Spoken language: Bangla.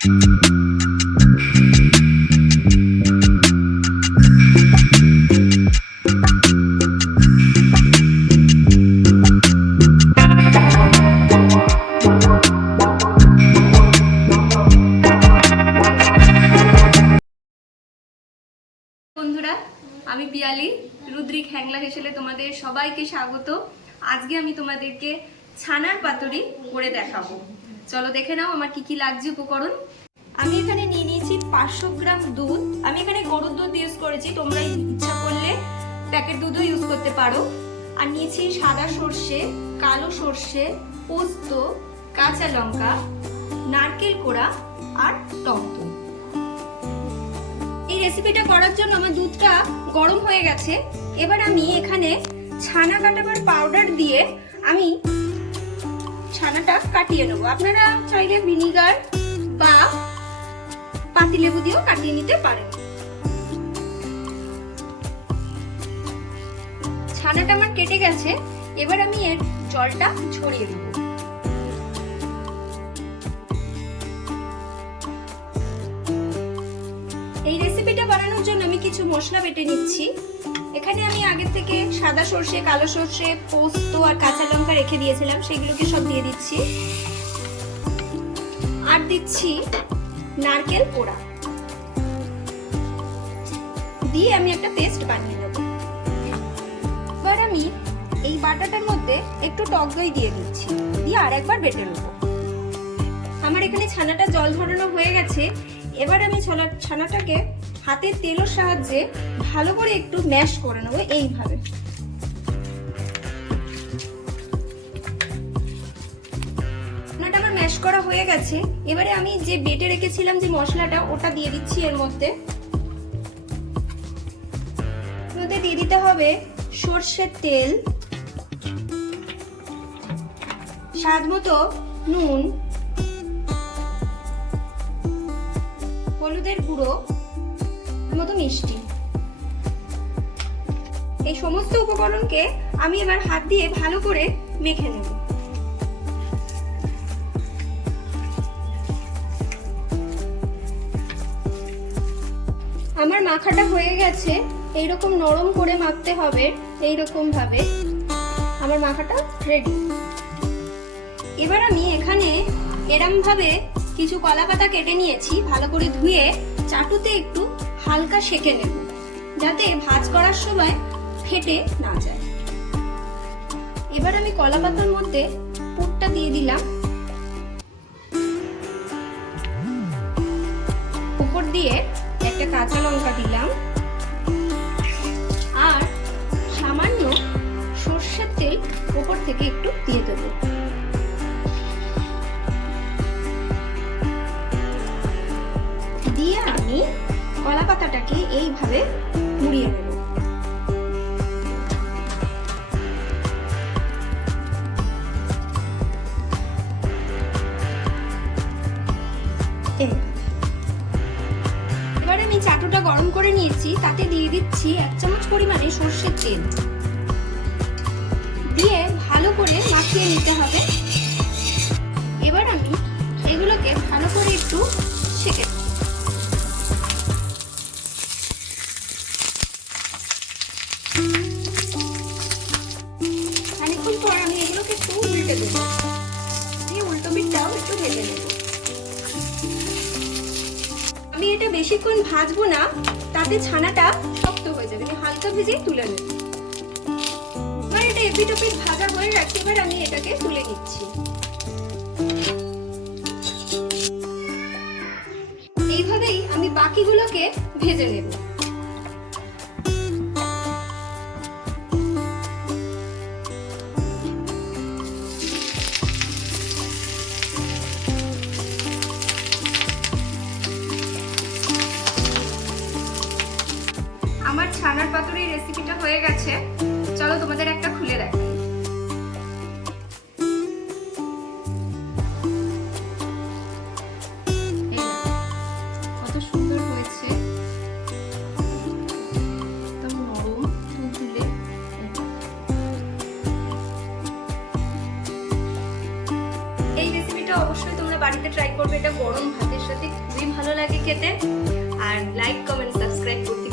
বন্ধুরা, আমি পিয়ালি, রুদ্রিক হ্যাংলা হেসেলে তোমাদের সবাইকে স্বাগত। আজকে আমি তোমাদেরকে ছানার পাতুরি করে দেখাবো। চলো দেখে নাও আমার কি কি লাগছে উপকরণ। আমি এখানে নিয়ে নিয়েছি পাঁচশো গ্রাম দুধ। আমি এখানে গরুর দুধ ইউজ করেছি তোমরা ইচ্ছা করলে প্যাকেট দুধও ইউজ করতে পারো। আর নিয়েছি সাদা সর্ষে, কালো সর্ষে, পোস্ত, কাঁচা লঙ্কা, নারকেল কোড়া আর টক এই রেসিপিটা করার জন্য আমার দুধটা গরম হয়ে গেছে। এবার আমি এখানে ছানা কাটাবার পাউডার দিয়ে আমি ছানাটা কাটিয়ে নেব। আপনারা চাইলে ভিনিগার বা পাতিলেবু দিয়েও কাটিয়ে নিতে পারেন। ছানাটা আমার কেটে গেছে, এবার আমি এর জলটা ছড়িয়ে দেবো। এই রেসিপিটা বানানোর জন্য আমি কিছু মশলা বেটে নিচ্ছি। এখানে আমি আগে থেকে সাদা সর্ষে, কালো সর্ষে, পোস্ত আর কাঁচা লঙ্কা রেখে দিয়েছিলাম, সেগুলোকে সব দিয়ে দিচ্ছি। আর দিচ্ছি নারকেল পোড়া। দিয়ে আমি একটা পেস্ট বানিয়ে নেব। এবার আমি এই বাটাটার মধ্যে একটু টক দই দিয়ে দিচ্ছি। দিয়ে আর একবার বেটে নেব। আমার এখানে ছানাটা জল ধরানো হয়ে গেছে। এবার আমি ছানাটাকে হাতের তেলের সাহায্যে ভালো করে একটু ম্যাশ করে নেব এইভাবে। ছানাটা আমার ম্যাশ করা হয়ে গেছে। এবারে আমি যে বেটে রেখেছিলাম যে মশলাটা, ওটা দিয়ে দিচ্ছি এর মধ্যে। মধ্যে দিয়ে দিতে হবে সর্ষের তেল, স্বাদ মতো নুন, হলুদের গুঁড়ো মতো মিষ্টি। এই সমস্ত উপকরণকে আমি এবার হাত দিয়ে ভালো করে মেখে নেব। আমার মাখাটা হয়ে গেছে। এইরকম নরম করে মাখতে হবে, এইরকম ভাবে। আমার মাখাটা রেডি এবার আমি এখানে এরম ভাবে কিছু কলা পাতা কেটে নিয়েছি, ভালো করে ধুয়ে চাটুতে একটু হালকা সেকে নেব, যাতে ভাজ করার সময় ফেটে না যায়। এবার আমি কলা পাতার মধ্যে পুরটা দিয়ে দিলাম। উপর দিয়ে একটা কাঁচা লঙ্কা দিলাম। আর সামান্য সর্ষের তেল উপর থেকে একটু দিয়ে দেবো। পাতাটাকে এইভাবে মুড়িয়ে নেব। এবার আমি চাটুটা গরম করে নিয়েছি, তাতে দিয়ে দিচ্ছি এক চামচ পরিমাণে সর্ষের তেল। দিয়ে ভালো করে মাখিয়ে নিতে হবে। এবার আমি এগুলোকে ভালো করে একটু সেকে নেব। বেশিক্ষণ ভাজবো না, তাতে ছানাটা শক্ত হয়ে যাবে। হালকা ভেজেই তুলে নেব। এবার এটা টপি ভাজা হয়ে গেছে, এবার আমি এটাকে তুলে নিচ্ছি। এইভাবেই আমি বাকিগুলোকে ভেজে নেব। ছানার পাতুরি রেসিপিটা হয়ে গেছে। চলো তোমাদের একটা খুলে দেখাই। রেসিপিটা অবশ্যই তোমরা বাড়িতে ট্রাই করবে। এটা গরম ভাতের সাথে খুবই ভালো লাগে খেতে। আর লাইক কমেন্ট সাবস্ক্রাইব করতে